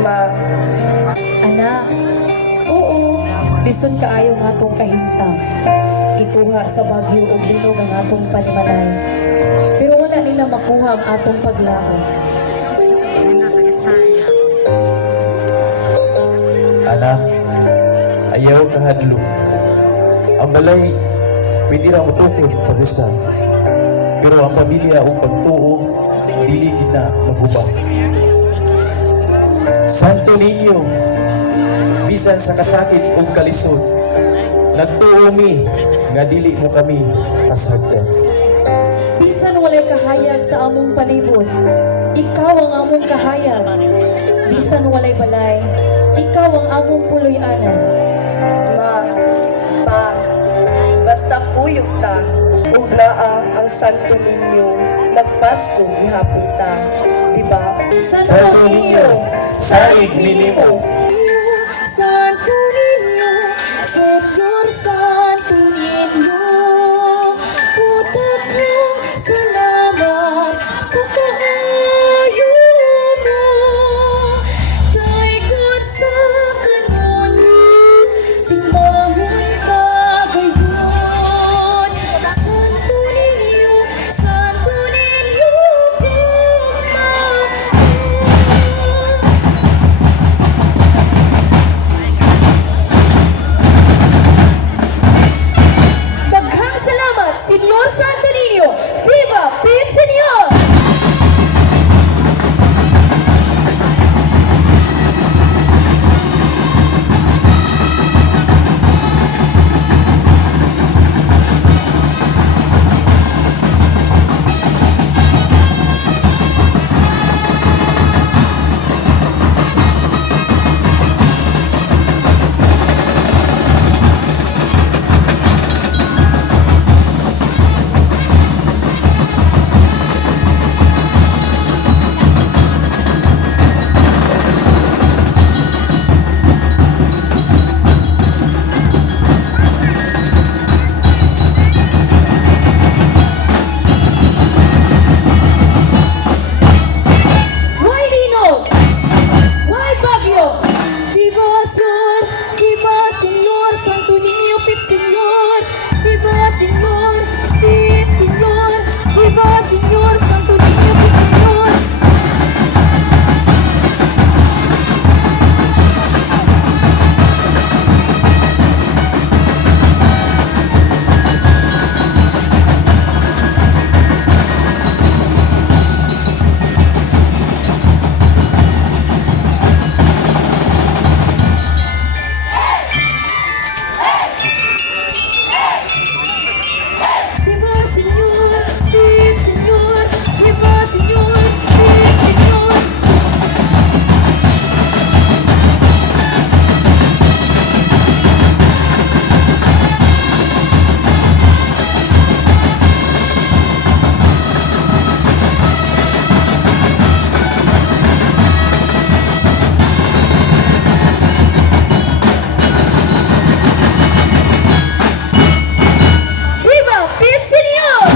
Ma, Anak, oo, lisod kaayo nga tong kahimtang. Ikuha sa bagyo o linog ang atong panimalay. Pero wala nila makuha ang atong paglaon. Anak, ayaw kahadlo. Ang balay, pwede ra matukod pag-usa. Pero ang pamilya o pagtuo, dili gid na magubah. Santo Niño, bisan sa kasakit o kalisod, nagtuo mi nga dili mo kami pasagdan. Bisan walay kahayag sa among palibot, ikaw ang among kahayag. Bisan walay balay, ikaw ang among puloy-anan. Ma, Pa, basta kuyog ta. Ugnaa ang Santo Niño, nagpasko gihapon ta. Diba? Santo Niño, saig minimo. Santo Niño, Señor Santo Niño, putaghang salamat sa kaayo mo. Daigod sa kanonon, simbahon kagayon. Santo Niño, daghang salamat, Señor Santo Niño! Viva Pit Señor! Why Linog? Why Baguio? Viva Azul! Viva Señor Santo Niño Pit Señor! Viva Señor Pit Señor! Viva Señor Santo Niño Pit Señor! Viva Señor Pit Señor! Viva Señor Pit Señor! Viva Pit Señor!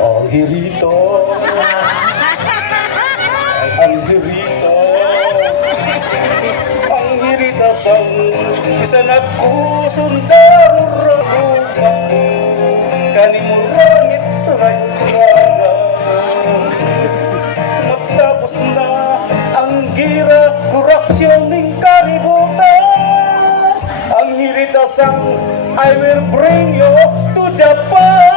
Ang hirito, ang hirito, ang hirita sang isa nagkusundaro ragupa kanimurangit rangkara matapos na ang gira korupsyon ng kalibutan ang hirita sang I will bring you to Japan.